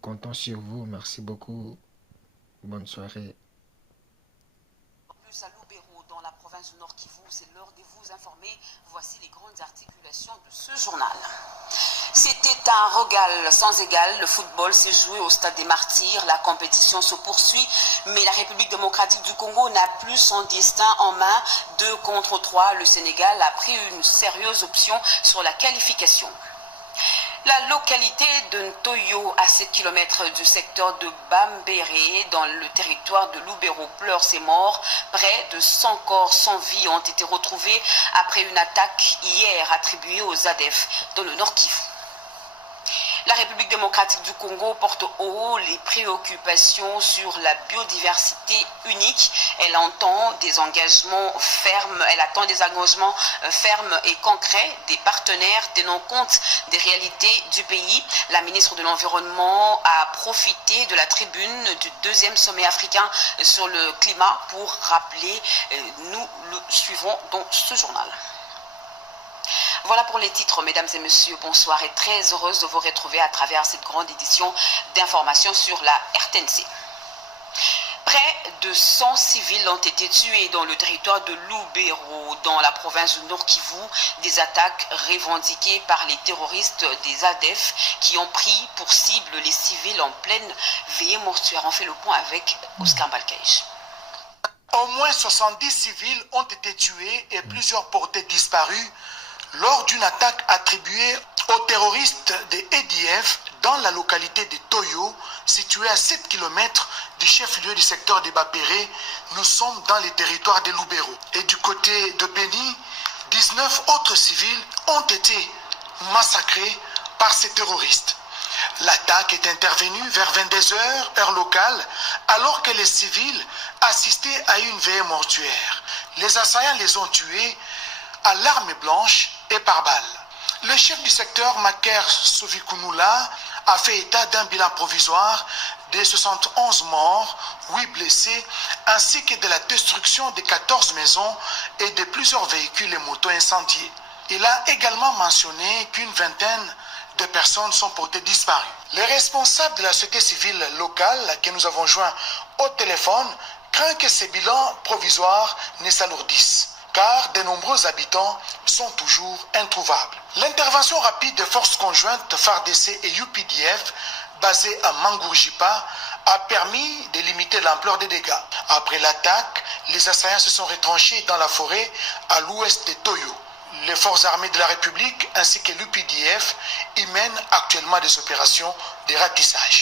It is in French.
comptons sur vous. Merci beaucoup. Bonne soirée. Plus à Lubero, dans la province du Nord Kivu, c'est l'heure de vous informer. Voici les grandes articulations de ce journal. C'était un régal sans égal. Le football s'est joué au stade des Martyrs. La compétition se poursuit, mais la République démocratique du Congo n'a plus son destin en main. 2 contre 3, le Sénégal a pris une sérieuse option sur la qualification. La localité de Ntoyo, à 7 km du secteur de Bambéré, dans le territoire de Lubero, pleure ses morts. Près de 100 corps sans vie ont été retrouvés après une attaque hier attribuée aux ADF dans le Nord Kivu. La République démocratique du Congo porte haut les préoccupations sur la biodiversité unique. Elle attend des engagements fermes et concrets des partenaires tenant compte des réalités du pays. La ministre de l'Environnement a profité de la tribune du 2e sommet africain sur le climat pour rappeler, nous le suivrons dans ce journal. Voilà pour les titres, mesdames et messieurs, bonsoir et très heureuse de vous retrouver à travers cette grande édition d'informations sur la RTNC. Près de 100 civils ont été tués dans le territoire de Lubero, dans la province du Nord Kivu, des attaques revendiquées par les terroristes des ADF qui ont pris pour cible les civils en pleine veillée mortuaire. On fait le point avec Oscar Balkaïch. Au moins 70 civils ont été tués et plusieurs portés disparus lors d'une attaque attribuée aux terroristes des EDF dans la localité de Toyo, située à 7 km du chef-lieu du secteur de Bapéré. Nous sommes dans les territoires de Lubero. Et du côté de Beni, 19 autres civils ont été massacrés par ces terroristes. L'attaque est intervenue vers 22h, heure locale, alors que les civils assistaient à une veillée mortuaire. Les assaillants les ont tués à l'arme blanche et par balle. Le chef du secteur, Maker Sovikunula, a fait état d'un bilan provisoire de 71 morts, 8 blessés, ainsi que de la destruction de 14 maisons et de plusieurs véhicules et motos incendiés. Il a également mentionné qu'une vingtaine de personnes sont portées disparues. Les responsables de la société civile locale que nous avons joints au téléphone craignent que ces bilans provisoires ne s'alourdissent, car de nombreux habitants sont toujours introuvables. L'intervention rapide des forces conjointes FARDC et UPDF, basées à Mangourjipa, a permis de limiter l'ampleur des dégâts. Après l'attaque, les assaillants se sont retranchés dans la forêt à l'ouest de Toyo. Les forces armées de la République ainsi que l'UPDF y mènent actuellement des opérations de ratissage.